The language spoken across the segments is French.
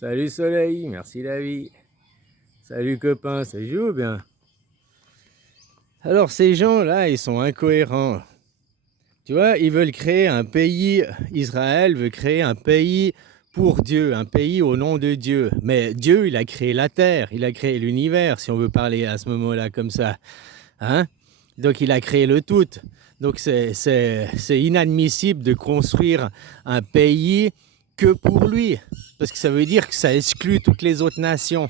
Salut Soleil, merci la vie. Salut copain, ça joue bien. Alors ces gens-là, ils sont incohérents. Tu vois, ils veulent créer un pays, Israël veut créer un pays pour Dieu, un pays au nom de Dieu. Mais Dieu, il a créé la terre, il a créé l'univers, si on veut parler à ce moment-là comme ça. Hein? Donc il a créé le tout. Donc c'est inadmissible de construire un pays que pour lui. Parce que ça veut dire que ça exclut toutes les autres nations.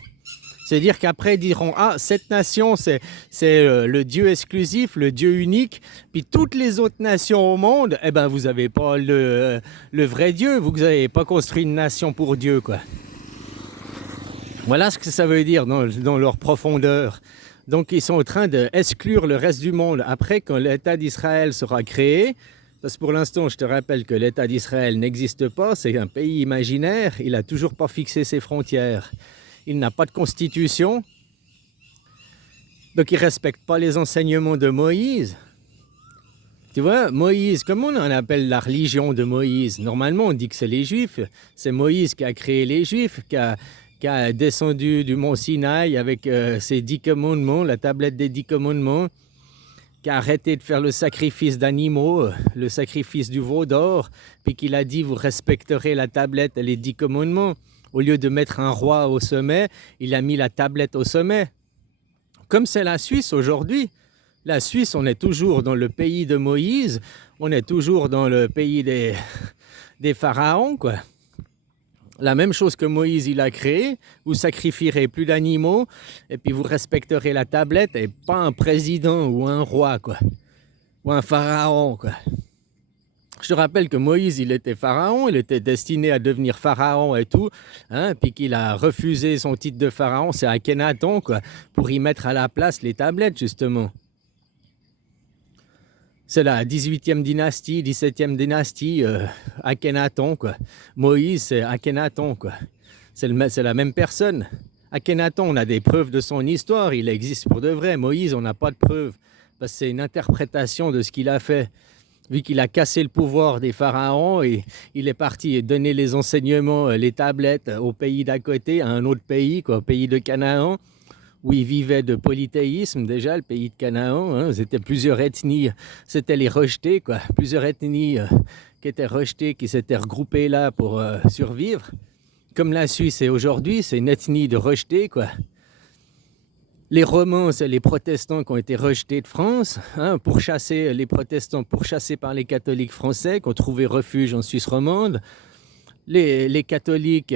C'est-à-dire qu'après, ils diront, ah, cette nation, c'est le Dieu exclusif, le Dieu unique, puis toutes les autres nations au monde, eh ben, vous n'avez pas le vrai Dieu, vous n'avez pas construit une nation pour Dieu, quoi. Voilà ce que ça veut dire dans leur profondeur. Donc, ils sont en train d'exclure le reste du monde. Après, quand l'État d'Israël sera créé, parce que pour l'instant, je te rappelle que l'État d'Israël n'existe pas, c'est un pays imaginaire, il n'a toujours pas fixé ses frontières. Il n'a pas de constitution, donc il ne respecte pas les enseignements de Moïse. Tu vois, Moïse, comment on en appelle la religion de Moïse? Normalement, on dit que c'est les Juifs. C'est Moïse qui a créé les Juifs, qui a descendu du mont Sinaï avec ses 10 commandements, la tablette des 10 commandements, qui a arrêté de faire le sacrifice d'animaux, le sacrifice du veau d'or, puis qu'il a dit, vous respecterez la tablette et les 10 commandements. Au lieu de mettre un roi au sommet, il a mis la tablette au sommet. Comme c'est la Suisse aujourd'hui. La Suisse, on est toujours dans le pays de Moïse, on est toujours dans le pays des pharaons, quoi. La même chose que Moïse, il a créé, vous sacrifierez plus d'animaux, et puis vous respecterez la tablette, et pas un président ou un roi, quoi. Ou un pharaon, quoi. Je te rappelle que Moïse, il était pharaon, il était destiné à devenir pharaon et tout, hein, puis qu'il a refusé son titre de pharaon, c'est Akhenaton, quoi, pour y mettre à la place les tablettes, justement. C'est la 18e dynastie, 17e dynastie, Akhenaton, quoi. Moïse, c'est Akhenaton, quoi. C'est la même personne. Akhenaton, on a des preuves de son histoire, il existe pour de vrai. Moïse, on n'a pas de preuves, parce que c'est une interprétation de ce qu'il a fait. Vu qu'il a cassé le pouvoir des pharaons, et il est parti donner les enseignements, les tablettes au pays d'à côté, à un autre pays, quoi, au pays de Canaan, où il vivait de polythéisme déjà, le pays de Canaan. Hein, c'était plusieurs ethnies, c'était les rejetés, quoi, plusieurs ethnies qui étaient rejetées, qui s'étaient regroupées là pour survivre. Comme la Suisse est aujourd'hui, c'est une ethnie de rejetés, quoi. Les Romains, c'est les protestants qui ont été rejetés de France, hein, pourchassés, les protestants pourchassés par les catholiques français qui ont trouvé refuge en Suisse romande. Les catholiques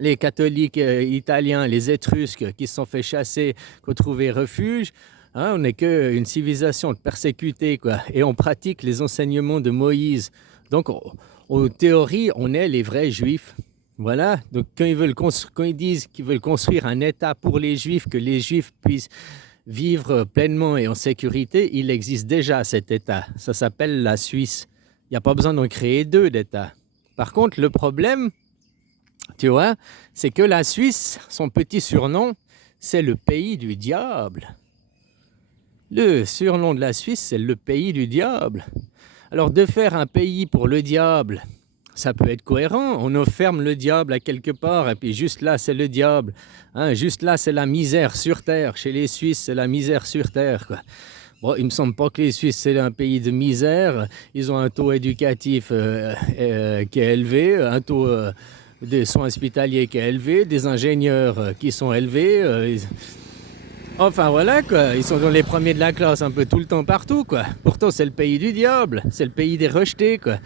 italiens, les Étrusques qui se sont fait chasser, qui ont trouvé refuge. Hein, on n'est qu'une civilisation de persécutés, quoi, et on pratique les enseignements de Moïse. Donc, en théorie, on est les vrais juifs. Voilà, donc quand ils disent qu'ils veulent construire un État pour les Juifs, que les Juifs puissent vivre pleinement et en sécurité, il existe déjà cet État. Ça s'appelle la Suisse. Il n'y a pas besoin d'en créer deux d'États. Par contre, le problème, tu vois, c'est que la Suisse, son petit surnom, c'est le pays du diable. Le surnom de la Suisse, c'est le pays du diable. Alors de faire un pays pour le diable, ça peut être cohérent, on enferme le diable à quelque part, et puis juste là, c'est le diable. Hein, juste là, c'est la misère sur terre. Chez les Suisses, c'est la misère sur terre, quoi. Bon, il ne me semble pas que les Suisses, c'est un pays de misère. Ils ont un taux éducatif qui est élevé, un taux de soins hospitaliers qui est élevé, des ingénieurs qui sont élevés. Enfin voilà, quoi, ils sont dans les premiers de la classe un peu tout le temps partout, quoi. Pourtant, c'est le pays du diable, c'est le pays des rejetés, quoi,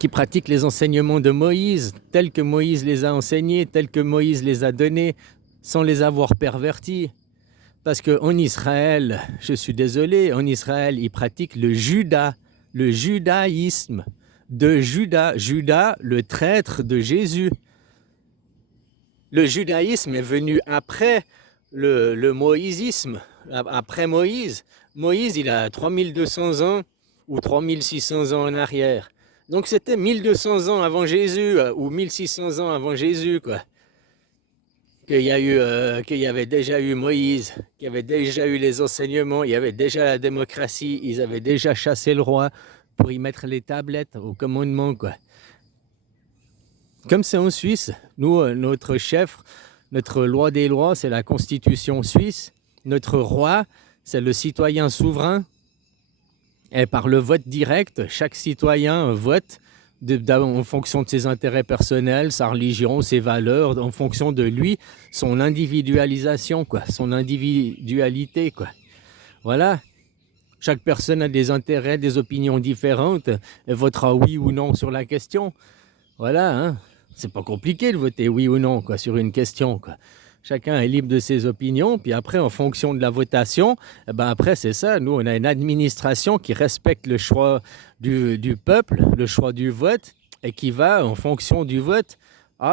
qui pratiquent les enseignements de Moïse, tels que Moïse les a enseignés, tels que Moïse les a donnés, sans les avoir pervertis. Parce qu'en Israël, je suis désolé, en Israël, ils pratiquent le judaïsme de Judas, Judas, le traître de Jésus. Le judaïsme est venu après le moïsisme, après Moïse. Moïse, il a 3200 ans ou 3600 ans en arrière. Donc c'était 1200 ans avant Jésus ou 1600 ans avant Jésus, quoi. Qu'il y avait déjà eu Moïse, qu'il y avait déjà eu les enseignements, il y avait déjà la démocratie, ils avaient déjà chassé le roi pour y mettre les tablettes au commandement, quoi. Comme c'est en Suisse, nous, notre chef, notre loi des lois, c'est la constitution suisse. Notre roi, c'est le citoyen souverain. Et par le vote direct, chaque citoyen vote en fonction de ses intérêts personnels, sa religion, ses valeurs, en fonction de lui, son individualisation, quoi, son individualité, quoi. Voilà. Chaque personne a des intérêts, des opinions différentes et votera oui ou non sur la question. Voilà, hein. C'est pas compliqué de voter oui ou non, quoi, sur une question, quoi. Chacun est libre de ses opinions, puis après, en fonction de la votation, après, c'est ça. Nous, on a une administration qui respecte le choix du peuple, le choix du vote, et qui va, en fonction du vote,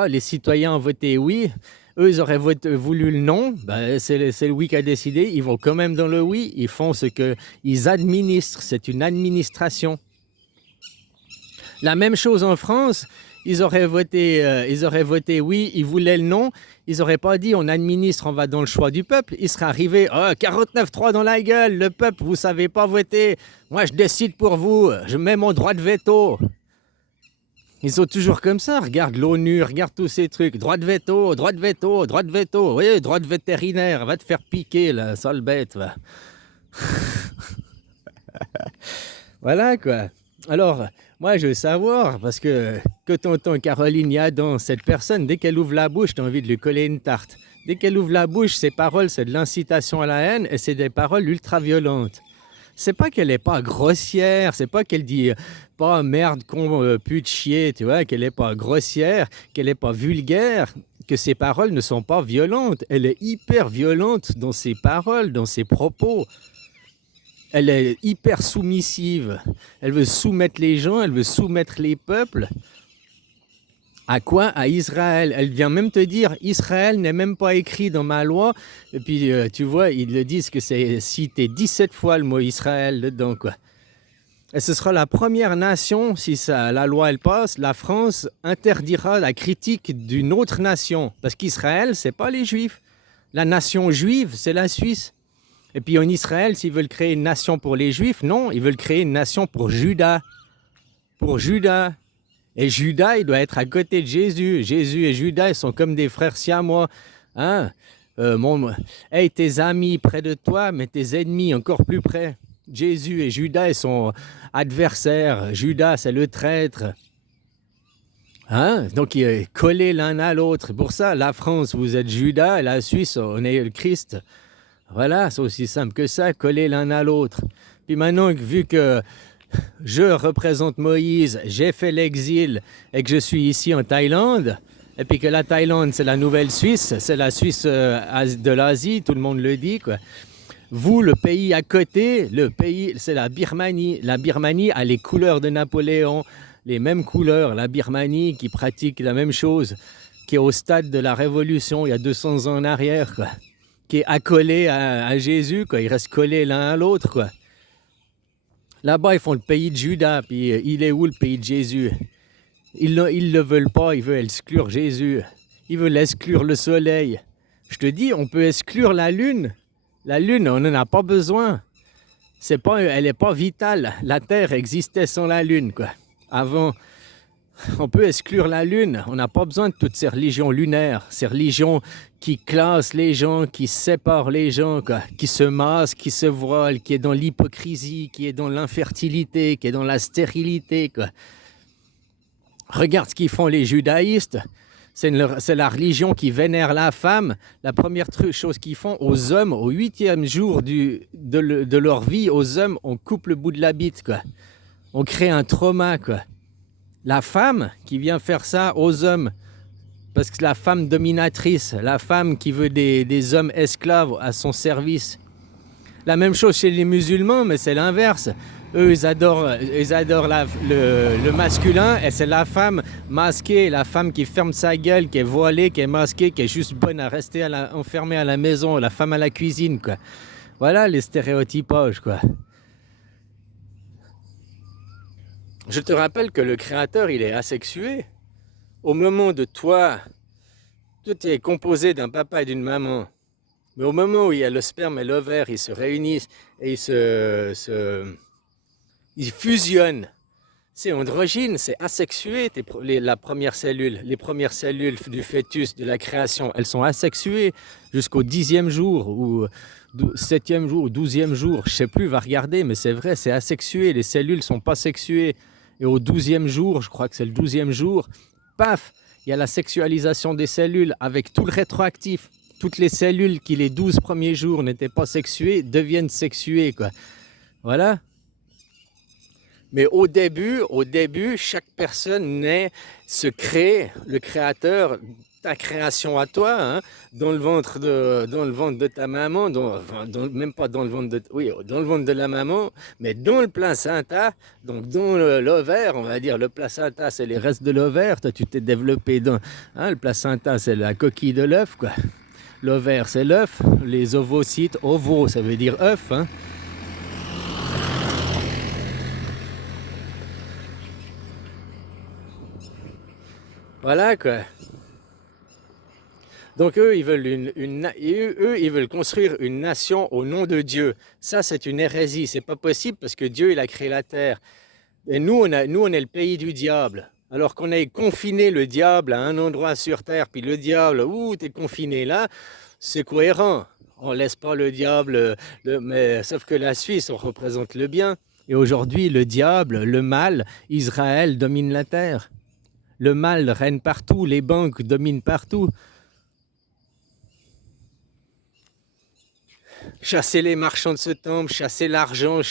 les citoyens ont voté oui, eux, ils auraient voulu le non, c'est le oui qui a décidé, ils vont quand même dans le oui, ils font ce qu'ils administrent, c'est une administration. La même chose en France, ils auraient voté oui, ils voulaient le non, ils n'auraient pas dit on administre, on va dans le choix du peuple, ils seraient arrivés 49-3 dans la gueule, le peuple, vous savez pas voter, moi je décide pour vous, je mets mon droit de veto. Ils sont toujours comme ça, regarde l'ONU, regarde tous ces trucs, droit de veto, droit de veto, droit de veto, oui, droit de vétérinaire, va te faire piquer là, sale bête, va. Voilà quoi. Alors, moi je veux savoir, parce que t'entends Caroline Yadan, cette personne, dès qu'elle ouvre la bouche, t'as envie de lui coller une tarte. Dès qu'elle ouvre la bouche, ses paroles, c'est de l'incitation à la haine et c'est des paroles ultra-violentes. C'est pas qu'elle est pas grossière, c'est pas qu'elle dit pas merde, con, pute, chier, tu vois, qu'elle est pas grossière, qu'elle est pas vulgaire, que ses paroles ne sont pas violentes. Elle est hyper violente dans ses paroles, dans ses propos. Elle est hyper soumissive. Elle veut soumettre les gens, elle veut soumettre les peuples. À quoi? À Israël. Elle vient même te dire, Israël n'est même pas écrit dans ma loi. Et puis, tu vois, ils le disent que c'est cité 17 fois le mot Israël dedans, quoi. Et ce sera la première nation, si la loi elle passe, la France interdira la critique d'une autre nation. Parce qu'Israël, c'est pas les Juifs. La nation juive, c'est la Suisse. Et puis en Israël, s'ils veulent créer une nation pour les Juifs, non, ils veulent créer une nation pour Juda. Pour Juda. Et Judas, il doit être à côté de Jésus. Jésus et Judas, ils sont comme des frères siamois. Hein? Hey, tes amis près de toi, mais tes ennemis encore plus près. Jésus et Judas, ils sont adversaires. Judas, c'est le traître. Hein? Donc, ils sont collés l'un à l'autre. Pour ça, la France, vous êtes Judas, et la Suisse, on est le Christ. Voilà, c'est aussi simple que ça, collés l'un à l'autre. Puis maintenant, vu que je représente Moïse, j'ai fait l'exil et que je suis ici en Thaïlande, et puis que la Thaïlande, c'est la nouvelle Suisse, c'est la Suisse de l'Asie, tout le monde le dit, quoi. Vous, le pays à côté, le pays, c'est la Birmanie. La Birmanie a les couleurs de Napoléon, les mêmes couleurs. La Birmanie qui pratique la même chose, qui est au stade de la Révolution, il y a 200 ans en arrière, quoi. Qui est accolé à Jésus, quoi. Ils restent collés l'un à l'autre, quoi. Là-bas, ils font le pays de Judas, puis il est où le pays de Jésus? Ils le veulent pas, ils veulent exclure Jésus. Ils veulent exclure le soleil. Je te dis, on peut exclure la lune. La lune, on n'en a pas besoin. Elle n'est pas vitale. La Terre existait sans la lune, quoi. Avant, on peut exclure la lune. On n'a pas besoin de toutes ces religions lunaires, ces religions qui classent les gens, qui séparent les gens, quoi, qui se masquent, qui se voilent, qui est dans l'hypocrisie, qui est dans l'infertilité, qui est dans la stérilité, quoi. Regarde ce qu'ils font les judaïstes. C'est la religion qui vénère la femme. La première chose qu'ils font aux hommes, au 8e jour de leur vie, aux hommes, on coupe le bout de la bite, quoi. On crée un trauma, quoi. La femme qui vient faire ça aux hommes, parce que la femme dominatrice, la femme qui veut des hommes esclaves à son service. La même chose chez les musulmans, mais c'est l'inverse. Eux, ils adorent le masculin, et c'est la femme masquée, la femme qui ferme sa gueule, qui est voilée, qui est masquée, qui est juste bonne à rester enfermée à la maison, la femme à la cuisine, quoi. Voilà les stéréotypages, quoi. Je te rappelle que le Créateur, il est asexué. Au moment de toi, tout est composé d'un papa et d'une maman. Mais au moment où il y a le sperme et l'ovaire, ils se réunissent et ils fusionnent. C'est androgyne, c'est asexué, la première cellule. Les premières cellules du fœtus, de la création, elles sont asexuées jusqu'au 10e jour ou 7e jour ou 12e jour. Je sais plus, va regarder, mais c'est vrai, c'est asexué. Les cellules sont pas sexuées. Et au 12e jour, je crois que c'est le 12e jour, paf, il y a la sexualisation des cellules avec tout le rétroactif. Toutes les cellules qui les 12 premiers jours n'étaient pas sexuées deviennent sexuées, quoi. Voilà. Mais au début, chaque personne se crée, le créateur, ta création à toi, hein, dans le ventre de ta maman, même pas dans le ventre dans le ventre de la maman, mais dans le placenta, donc dans l'ovaire, on va dire, le placenta, c'est les restes de l'ovaire. Toi, tu t'es développé le placenta, c'est la coquille de l'œuf, quoi. L'ovaire, c'est l'œuf. Les ovocytes, ovo, ça veut dire œuf, hein. Voilà, quoi. Donc eux, ils veulent ils veulent construire une nation au nom de Dieu. Ça, c'est une hérésie. C'est pas possible parce que Dieu, il a créé la terre. Et nous, on est le pays du diable. Alors qu'on ait confiné le diable à un endroit sur terre, puis le diable, t'es confiné là, c'est cohérent. On laisse pas le diable, mais sauf que la Suisse, on représente le bien. Et aujourd'hui, le diable, le mal, Israël domine la terre. Le mal règne partout, les banques dominent partout. Chasser les marchands de ce temple, chasser l'argent,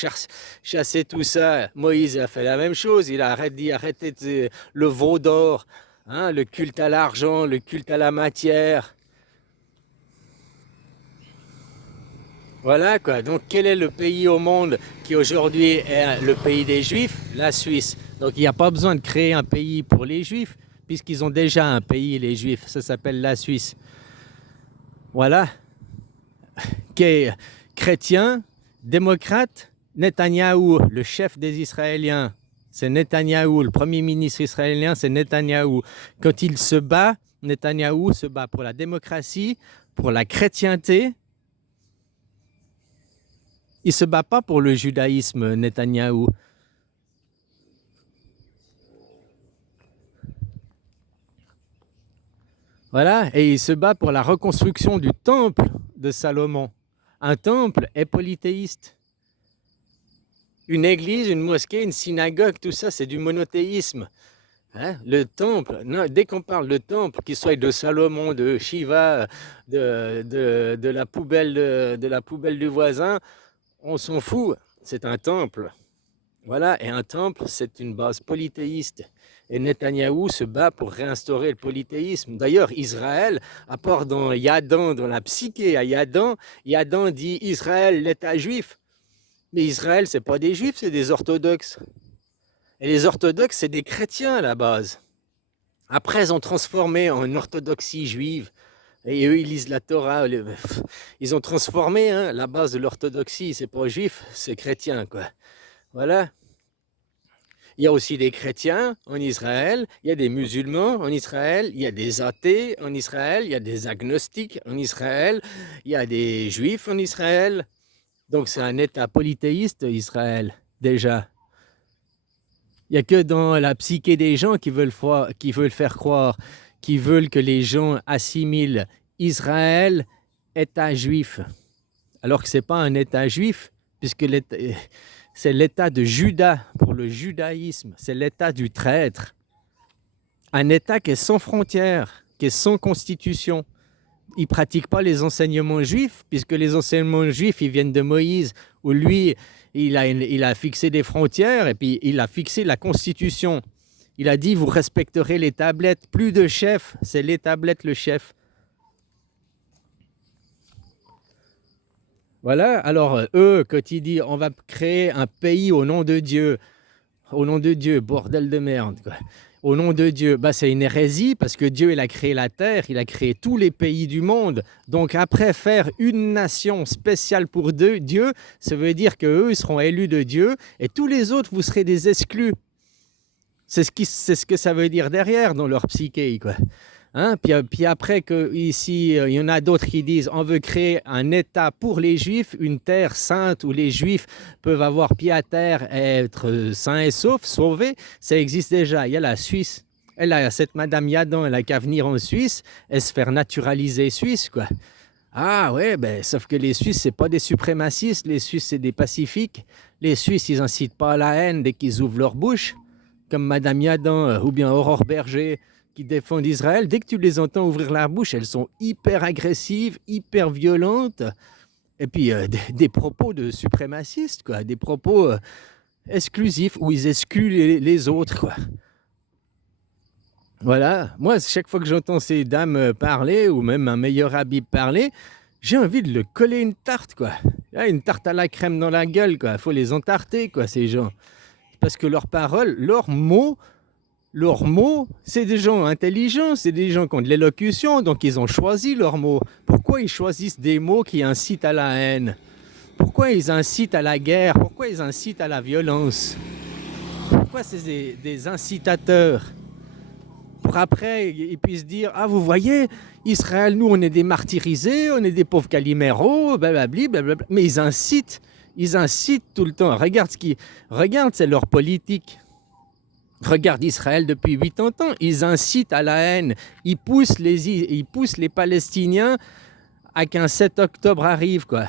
chasser tout ça. Moïse a fait la même chose, il a arrêté le veau d'or, hein, le culte à l'argent, le culte à la matière. Voilà, quoi. Donc quel est le pays au monde qui aujourd'hui est le pays des Juifs? La Suisse. Donc il n'y a pas besoin de créer un pays pour les Juifs, puisqu'ils ont déjà un pays, les Juifs. Ça s'appelle la Suisse. Voilà. Qui est chrétien, démocrate, Netanyahou, le chef des Israéliens. C'est Netanyahou, le premier ministre israélien, c'est Netanyahou. Quand il se bat, Netanyahou se bat pour la démocratie, pour la chrétienté. Il ne se bat pas pour le judaïsme, Netanyahou. Voilà, et il se bat pour la reconstruction du temple de Salomon. Un temple est polythéiste. Une église, une mosquée, une synagogue, tout ça, c'est du monothéisme. Hein? Le temple, non, dès qu'on parle de temple, qu'il soit de Salomon, de Shiva, de la poubelle du voisin, on s'en fout. C'est un temple. Voilà, et un temple, c'est une base polythéiste. Et Netanyahou se bat pour réinstaurer le polythéisme. D'ailleurs, Israël apporte dans Yadan, dans la psyché à Yadan, Yadan dit Israël, l'État juif. Mais Israël, c'est pas des juifs, c'est des orthodoxes. Et les orthodoxes, c'est des chrétiens à la base. Après, ils ont transformé en orthodoxie juive. Et eux, ils lisent la Torah. Ils ont transformé la base de l'orthodoxie. C'est pas juif, c'est chrétien, quoi. Voilà. Il y a aussi des chrétiens en Israël, il y a des musulmans en Israël, il y a des athées en Israël, il y a des agnostiques en Israël, il y a des juifs en Israël. Donc c'est un État polythéiste, Israël, déjà. Il n'y a que dans la psyché des gens qui veulent faire croire, qui veulent que les gens assimilent Israël, État juif. Alors que ce n'est pas un État juif, puisque c'est l'État de Juda, pour le judaïsme, c'est l'État du traître. Un État qui est sans frontières, qui est sans constitution. Il ne pratique pas les enseignements juifs, puisque les enseignements juifs, ils viennent de Moïse, où lui, il a fixé des frontières, et puis il a fixé la constitution. Il a dit, vous respecterez les tablettes, plus de chef, c'est les tablettes le chef. Voilà, alors eux, quand ils disent on va créer un pays au nom de Dieu, bordel de merde, quoi. Au nom de Dieu, c'est une hérésie parce que Dieu, il a créé la terre, il a créé tous les pays du monde. Donc après, faire une nation spéciale pour Dieu, ça veut dire qu'eux, ils seront élus de Dieu et tous les autres, vous serez des exclus. C'est ce que ça veut dire derrière dans leur psyché, quoi. Hein? Puis après, ici, il y en a d'autres qui disent on veut créer un État pour les Juifs, une terre sainte où les Juifs peuvent avoir pied à terre et être sains et sauvés. Ça existe déjà. Il y a la Suisse. Cette Madame Yadan, elle a qu'à venir en Suisse et se faire naturaliser suisse, quoi. Ah ouais, ben, sauf que les Suisses, c'est pas des suprémacistes, les Suisses, c'est des pacifiques. Les Suisses, ils incitent pas à la haine dès qu'ils ouvrent leur bouche, comme Madame Yadan ou bien Aurore Berger qui défendent Israël. Dès que tu les entends ouvrir leur bouche, elles sont hyper agressives, hyper violentes. Et puis des propos de suprémacistes, quoi, des propos exclusifs où ils excluent les autres, quoi. Voilà, moi, chaque fois que j'entends ces dames parler, ou même un meilleur habit parler, j'ai envie de le coller une tarte, quoi. Ah, une tarte à la crème dans la gueule, quoi. Il faut les entarter, quoi, ces gens. Parce que leurs paroles, leurs mots, c'est des gens intelligents, c'est des gens qui ont de l'élocution, donc ils ont choisi leurs mots. Pourquoi ils choisissent des mots qui incitent à la haine? Pourquoi ils incitent à la guerre? Pourquoi ils incitent à la violence? Pourquoi c'est des incitateurs? Pour après, ils puissent dire, ah, vous voyez, Israël, nous, on est des martyrisés, on est des pauvres caliméros, blablabli, blablabla. Mais ils incitent tout le temps. Regarde, c'est leur politique. Regarde Israël depuis 80 ans, ils incitent à la haine. Ils poussent les Palestiniens à qu'un 7 octobre arrive, quoi.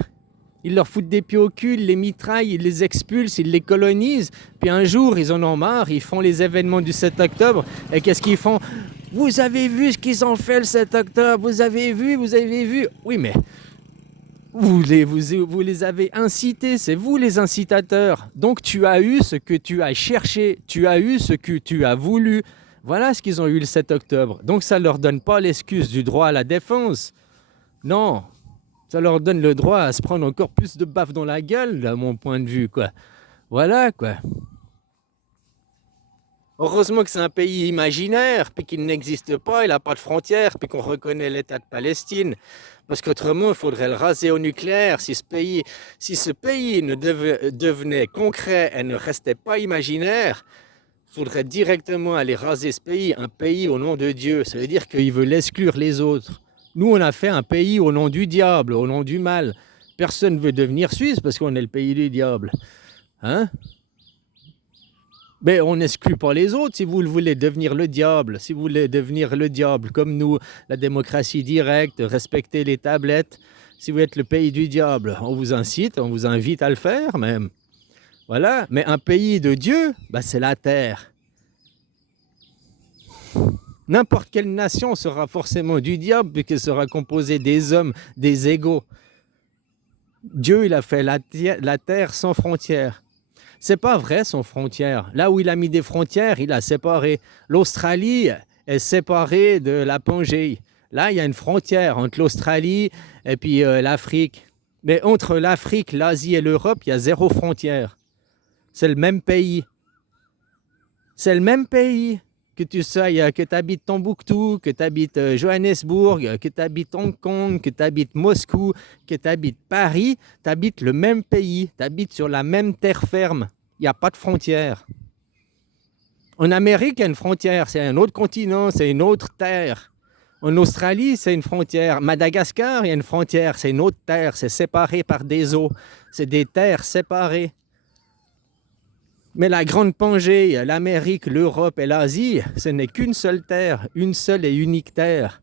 Ils leur foutent des pieds au cul, ils les mitraillent, ils les expulsent, ils les colonisent. Puis un jour, ils en ont marre, ils font les événements du 7 octobre. Et qu'est-ce qu'ils font? Vous avez vu ce qu'ils ont fait le 7 octobre? Vous avez vu? Oui, mais vous les avez incités, c'est vous les incitateurs. Donc tu as eu ce que tu as cherché, tu as eu ce que tu as voulu. Voilà ce qu'ils ont eu le 7 octobre. Donc ça ne leur donne pas l'excuse du droit à la défense. Non, ça leur donne le droit à se prendre encore plus de baffes dans la gueule, à mon point de vue, quoi. Voilà, quoi. Heureusement que c'est un pays imaginaire, puis qu'il n'existe pas, il n'a pas de frontières, puis qu'on reconnaît l'État de Palestine. Parce qu'autrement, il faudrait le raser au nucléaire. Si ce pays ne devenait concret et ne restait pas imaginaire, il faudrait directement aller raser ce pays, un pays au nom de Dieu. Ça veut dire qu'il veut l'exclure les autres. Nous, on a fait un pays au nom du diable, au nom du mal. Personne ne veut devenir Suisse parce qu'on est le pays du diable. Hein? Mais on n'exclut pas les autres si vous voulez devenir le diable. Si vous voulez devenir le diable, comme nous, la démocratie directe, respecter les tablettes. Si vous êtes le pays du diable, on vous incite, on vous invite à le faire même. Voilà. Mais un pays de Dieu, bah, c'est la terre. N'importe quelle nation sera forcément du diable puisqu'elle sera composée des hommes, des égaux. Dieu, il a fait la terre sans frontières. C'est pas vrai sans frontières. Là où il a mis des frontières, il a séparé. L'Australie est séparée de la Pangée. Là, il y a une frontière entre l'Australie et puis l'Afrique. Mais entre l'Afrique, l'Asie et l'Europe, il y a zéro frontière. C'est le même pays. C'est le même pays. Que tu sois, que tu habites Tombouctou, que tu habites Johannesburg, que tu habites Hong Kong, que tu habites Moscou, que tu habites Paris, tu habites le même pays, tu habites sur la même terre ferme. Il n'y a pas de frontière. En Amérique, il y a une frontière, c'est un autre continent, c'est une autre terre. En Australie, c'est une frontière. Madagascar, il y a une frontière, c'est une autre terre, c'est séparé par des eaux. C'est des terres séparées. Mais la grande Pangée, l'Amérique, l'Europe et l'Asie, ce n'est qu'une seule terre, une seule et unique terre.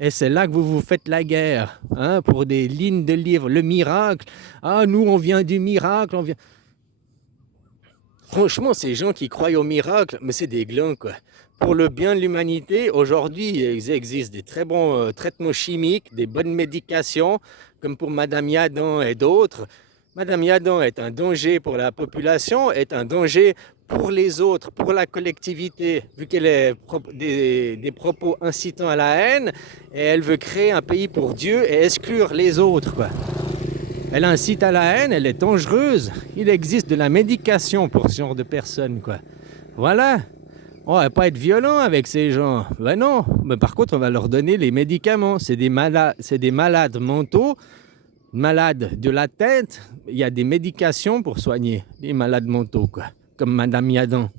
Et c'est là que vous vous faites la guerre, hein, pour des lignes de livres. Le miracle, ah, nous on vient du miracle, on vient... Franchement, ces gens qui croient au miracle, mais c'est des glands, quoi. Pour le bien de l'humanité, aujourd'hui, il existe des très bons traitements chimiques, des bonnes médications, comme pour Madame Yadan et d'autres. Madame Yadan est un danger pour la population, est un danger pour les autres, pour la collectivité, vu qu'elle a des propos incitant à la haine, et elle veut créer un pays pour Dieu et exclure les autres, quoi. Elle incite à la haine, elle est dangereuse. Il existe de la médication pour ce genre de personnes, quoi. Voilà. On va pas être violent avec ces gens. Ben non. Mais par contre, on va leur donner les médicaments. C'est des malades mentaux, malades de la tête. Il y a des médications pour soigner les malades mentaux, quoi. Comme Madame Yadan.